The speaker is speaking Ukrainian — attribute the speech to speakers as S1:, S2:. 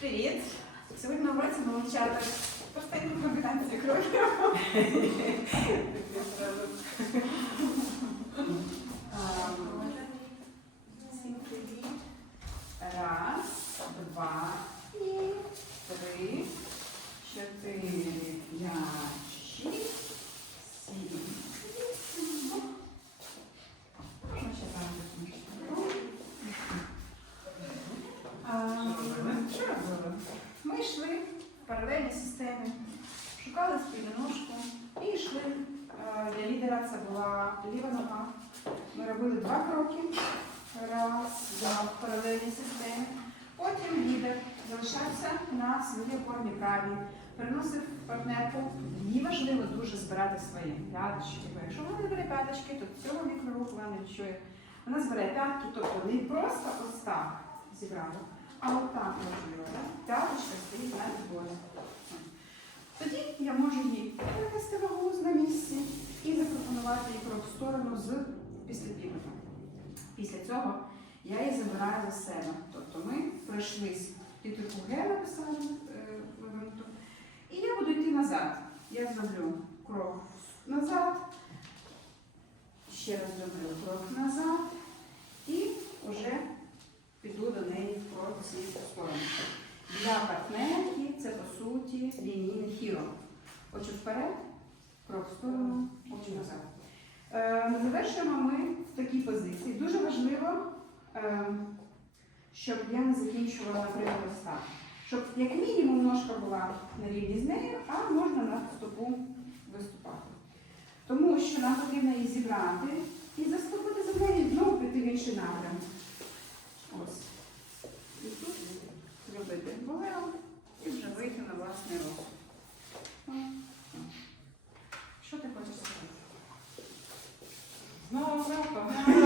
S1: Привіт! Сьогодні на уроці ми вивчати простеньку комбінацію кроків. Що робили? Ми йшли в паралельній системі, шукали спільну ножку і йшли. Е, Для лідера це була ліва нога. Ми робили два кроки. Раз, два в паралельній системі. Потім лідер залишався на своїй опорній праві, переносив партнерку. Їй важливо дуже збирати свої п'яточки, бо якщо вона не бере п'яточки, то цього мікроруху вона не чує. Вона збере п'ятки, тобто не просто ось так зібрала, а отак можливо. да? П'яточка стоїть на підборі. Тоді я можу їй перевести вагу на місці і запропонувати їй крок в сторону з після півота. Після цього я її забираю за себе. Тобто ми пройшлись під Г написали е. І я буду йти назад. Я зроблю крок назад. Ще раз зроблю крок назад. І вже піду до неї в крок сторону. Для партнерки це по суті лінійний хіро. Очі вперед, крок в сторону, очі назад. Е, Завершуємо ми в такій позиції. Дуже важливо, е, щоб я не закінчувала наприклад ось. Щоб як мінімум ножка була на рівні з нею, а можна на стопу виступати. Тому що нам потрібно її зібрати і заступити за нею знову піти в інший напрям. No,
S2: no, no.